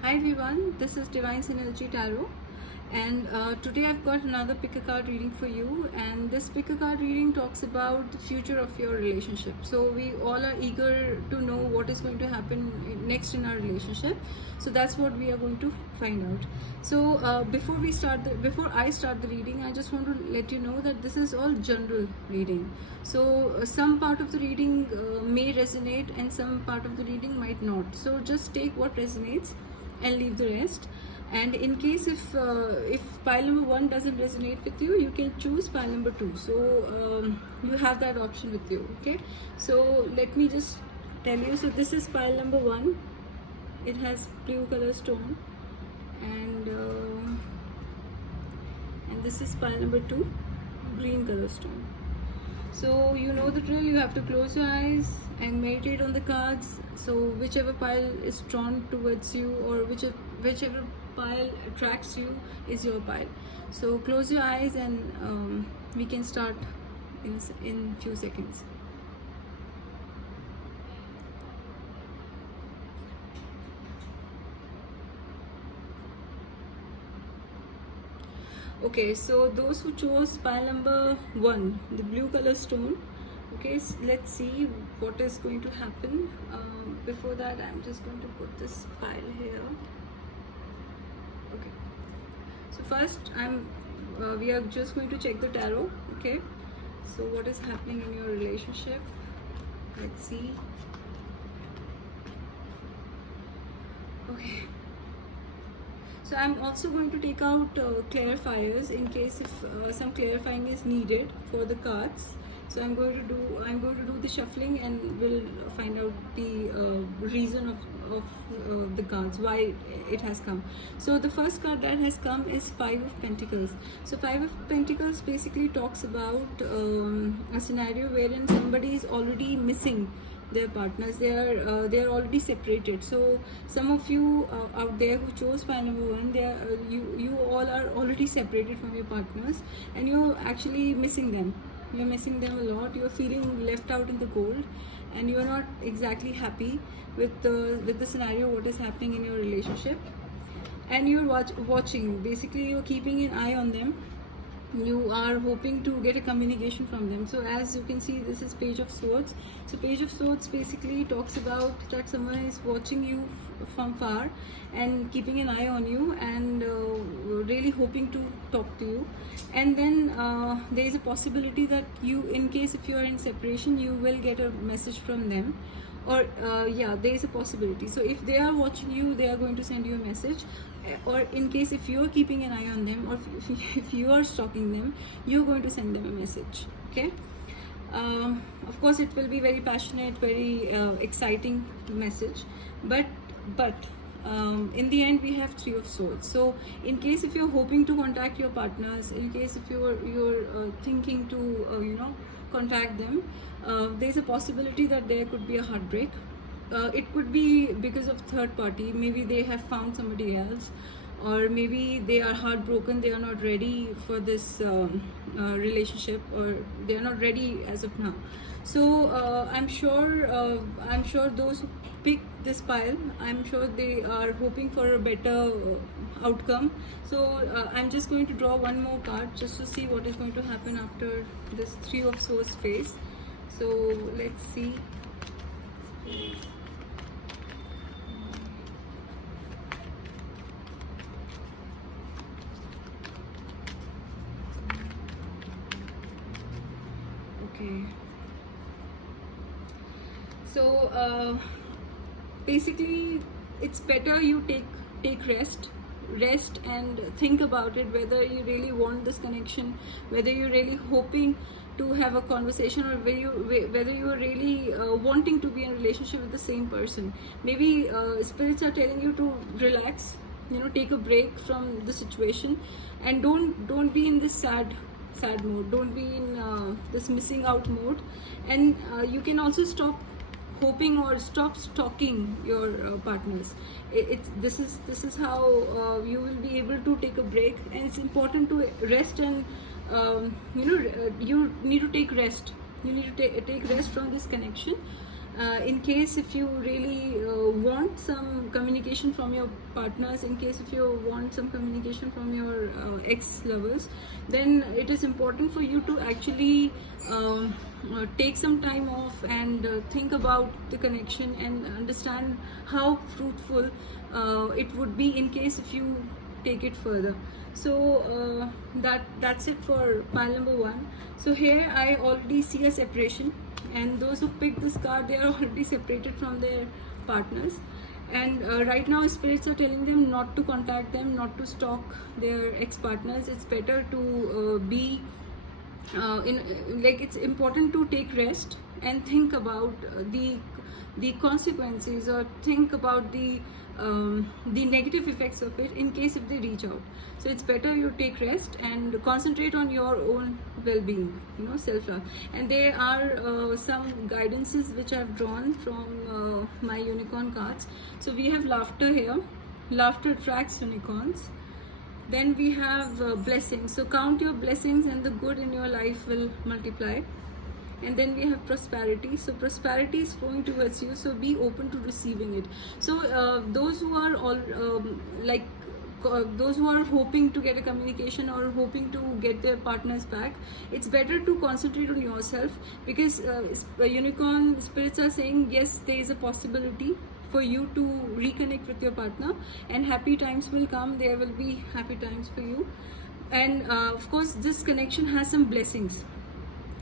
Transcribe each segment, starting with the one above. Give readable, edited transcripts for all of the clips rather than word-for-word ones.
Hi everyone, this is Divine Synergy Tarot, and today I've got another pick a card reading for you. And this pick a card reading talks about the future of your relationship. So we all are eager to know what is going to happen next in our relationship. So that's what we are going to find out. So before I start the reading, I just want to let you know that this is all general reading. So some part of the reading may resonate, and some part of the reading might not. So just take what resonates and leave the rest. And in case if pile number 1 doesn't resonate with you, you can choose pile number 2. So you have that option with you. Okay, so let me just tell you. So this is pile number 1. It has blue color stone, and this is pile number 2, green color stone. So you know the drill. You have to close your eyes and meditate on the cards. So whichever pile is drawn towards you, or whichever pile attracts you, is your pile. So close your eyes, and we can start in few seconds. Okay, so those who chose pile number 1, the blue color stone, okay, so let's see what is going to happen. Before that, I'm just going to put this pile here. Okay, so first we are just going to check the tarot. Okay, so what is happening in your relationship? Let's see. Okay, so I'm also going to take out clarifiers in case if some clarifying is needed for the cards. So I'm going to do the shuffling, and we'll find out the reason of the cards, why it has come. So the first card that has come is 5 of Pentacles. So 5 of Pentacles basically talks about a scenario wherein somebody is already missing their partners. They are already separated. So some of you out there who chose pile number 1, they are, you all are already separated from your partners, and you're actually missing them. You're missing them a lot. You're feeling left out in the cold, and you're not exactly happy with the scenario, what is happening in your relationship. And you're watching. Basically, you're keeping an eye on them. You are hoping to get a communication from them. So as you can see, this is Page of Swords. So Page of Swords basically talks about that someone is watching you from far and keeping an eye on you, and really hoping to talk to you. And then there is a possibility that you, in case if you are in separation, you will get a message from them. Or yeah, there is a possibility. So if they are watching you, they are going to send you a message. Or in case if you are keeping an eye on them, or if you are stalking them, you're going to send them a message. Okay, of course it will be very passionate, very exciting message, but in the end we have 3 of Swords. So in case if you're hoping to contact your partners, in case if you're thinking to contact them, there's a possibility that there could be a heartbreak. It could be because of third party. Maybe they have found somebody else, or maybe they are heartbroken. They are not ready for this relationship, or they are not ready as of now. So I'm sure those who pick this pile, I'm sure they are hoping for a better outcome. So I'm just going to draw one more card just to see what is going to happen after this 3 of Swords phase. So let's see. Okay, so basically it's better you take rest and think about it, whether you really want this connection, whether you're really hoping to have a conversation, or whether you are really wanting to be in a relationship with the same person. Maybe spirits are telling you to relax, take a break from the situation, and don't be in this sad mode. Don't be in this missing out mode. And you can also stop hoping or stop stalking your partners. This is how you will be able to take a break. And it's important to rest, and you need to take rest. You need to take rest from this connection. In case if you really want some communication from your partners, in case if you want some communication from your ex-lovers, then it is important for you to actually take some time off and think about the connection and understand how fruitful it would be in case if you take it further. So that's it for pile number 1. So here I already see a separation, and those who picked this card, they are already separated from their partners, and right now spirits are telling them not to contact them, not to stalk their ex-partners. It's better to be it's important to take rest and think about the consequences, or think about the negative effects of it in case if they reach out. So it's better you take rest and concentrate on your own well-being, self-love. And there are some guidances which I've drawn from my unicorn cards. So we have laughter here. Laughter attracts unicorns. Then we have blessings. So count your blessings and the good in your life will multiply. And then we have prosperity. So prosperity is flowing towards you, so be open to receiving it. So those who are all those who are hoping to get a communication or hoping to get their partners back, it's better to concentrate on yourself, because unicorn spirits are saying yes, there is a possibility for you to reconnect with your partner, and happy times will come. There will be happy times for you, and of course this connection has some blessings.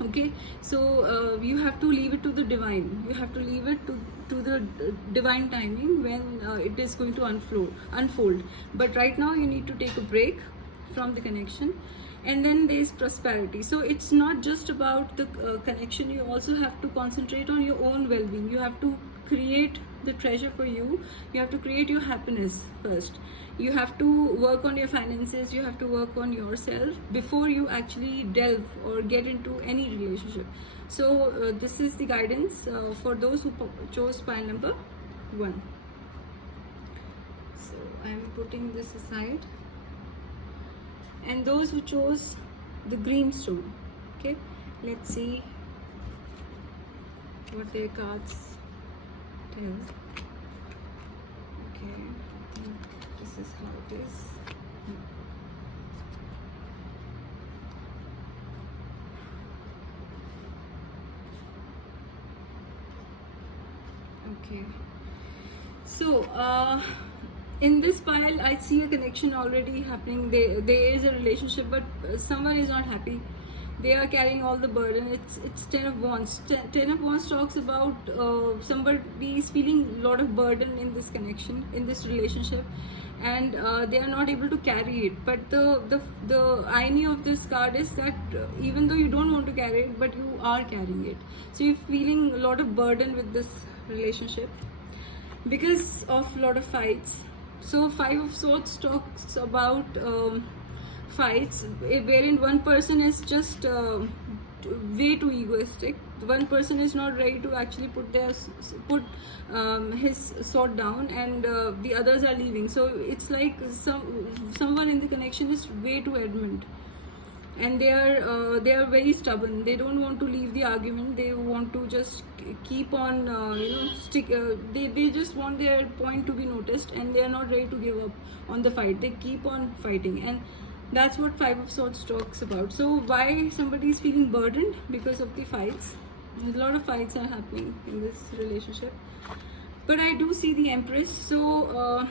Okay, so you have to leave it to the divine. You have to leave it to the divine timing when it is going to unfold. But right now you need to take a break from the connection. And then there is prosperity. So it's not just about the connection. You also have to concentrate on your own well-being. You have to create the treasure for you. You have to create your happiness first. You have to work on your finances. You have to work on yourself before you actually delve or get into any relationship. So this is the guidance for those who chose pile number 1. So I'm putting this aside. And those who chose the green stone, okay, let's see what their cards tell. Okay, this is how it is. Okay, so in this pile I see a connection already happening. There is a relationship, but someone is not happy. They are carrying all the burden. It's 10 of Wands. 10 of Wands talks about somebody is feeling a lot of burden in this connection, in this relationship, and they are not able to carry it. But the irony of this card is that even though you don't want to carry it, but you are carrying it. So you're feeling a lot of burden with this relationship because of a lot of fights. So 5 of Swords talks about fights wherein one person is just way too egoistic. One person is not ready to actually put his sword down, and the others are leaving. So it's like someone in the connection is way too adamant, and they are very stubborn. They don't want to leave the argument. They want to just keep on stick. They just want their point to be noticed, and they are not ready to give up on the fight. They keep on fighting, and that's what 5 of Swords talks about. So why somebody is feeling burdened? Because of the fights. A lot of fights are happening in this relationship. But I do see the Empress. So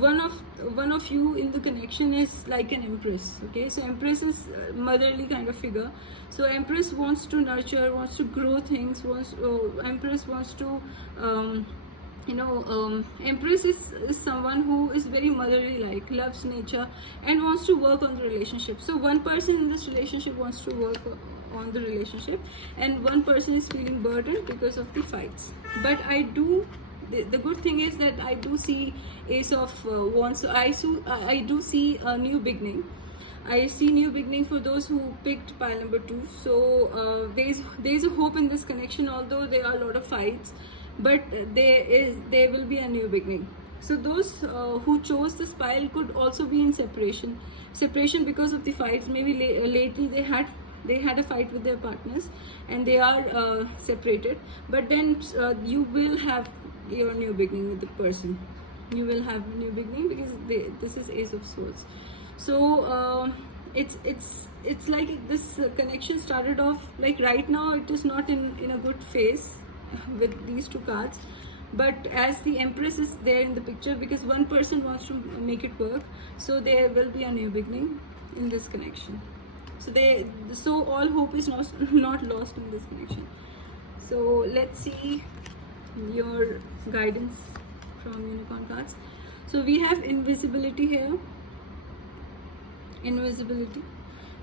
one of you in the connection is like an Empress. Okay, so Empress is a motherly kind of figure. So Empress wants to nurture, wants to grow things. Empress wants to Empress is someone who is very motherly like, loves nature, and wants to work on the relationship. So one person in this relationship wants to work on the relationship, and one person is feeling burdened because of the fights. But the good thing is that I do see Ace of Wands. So I do see a new beginning. I see new beginning for those who picked pile number 2. So there's a hope in this connection, although there are a lot of fights, but there will be a new beginning. So those who chose this pile could also be in separation because of the fights. Maybe lately they had they had a fight with their partners and they are separated, but then you will have your new beginning with the person. You will have a new beginning because this is Ace of Swords. So it's like this connection started off like right now it is not in a good phase with these two cards, but as the Empress is there in the picture, because one person wants to make it work, so there will be a new beginning in this connection. So all hope is not lost in this connection. So let's see your guidance from Unicorn cards. So we have invisibility here. Invisibility.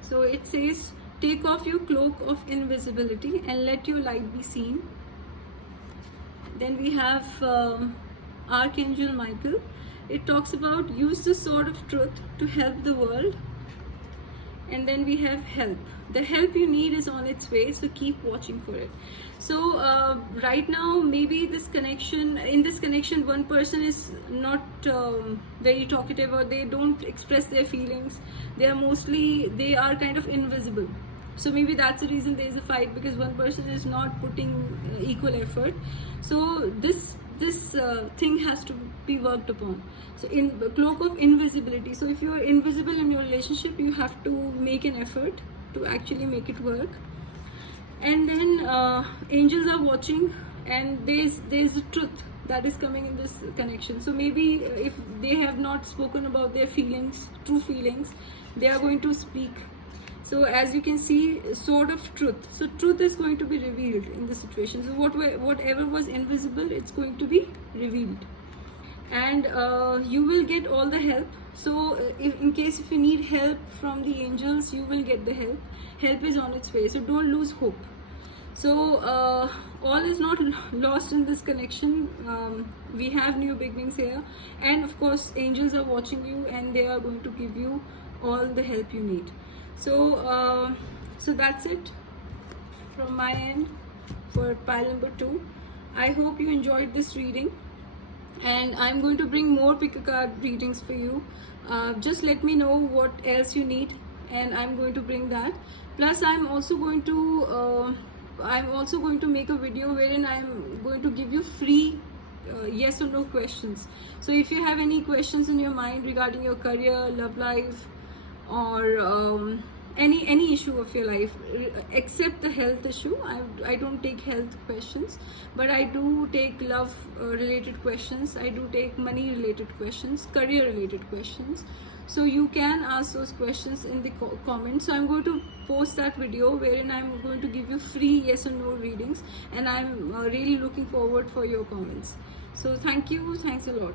So it says, take off your cloak of invisibility and let your light be seen. Then we have Archangel Michael. It talks about use the sword of truth to help the world. And then we have help. The help you need is on its way, so keep watching for it. So right now, maybe in this connection, one person is not very talkative, or they don't express their feelings. They are kind of invisible. So maybe that's the reason there is a fight, because one person is not putting equal effort. So this thing has to be worked upon. So in the cloak of invisibility, so if you are invisible in your relationship, you have to make an effort to actually make it work. And then angels are watching, and there's the truth that is coming in this connection. So maybe if they have not spoken about their feelings, true feelings, they are going to speak. So as you can see, sword of truth. So truth is going to be revealed in this situation. So whatever was invisible, it's going to be revealed. And you will get all the help. So in case if you need help from the angels, you will get the help. Help is on its way. So don't lose hope. So all is not lost in this connection. We have new beginnings here. And of course, angels are watching you, and they are going to give you all the help you need. So so that's it from my end for pile number 2. I hope you enjoyed this reading, and I'm going to bring more pick a card readings for you. Just let me know what else you need, and I'm going to bring that. Plus I'm also going to make a video wherein I'm going to give you free yes or no questions. So if you have any questions in your mind regarding your career, love life, or any issue of your life, except the health issue, I don't take health questions, but I do take love related questions, I do take money related questions, career related questions. So you can ask those questions in the comments. So I'm going to post that video wherein I'm going to give you free yes or no readings, and I'm really looking forward for your comments. So thank you, thanks a lot.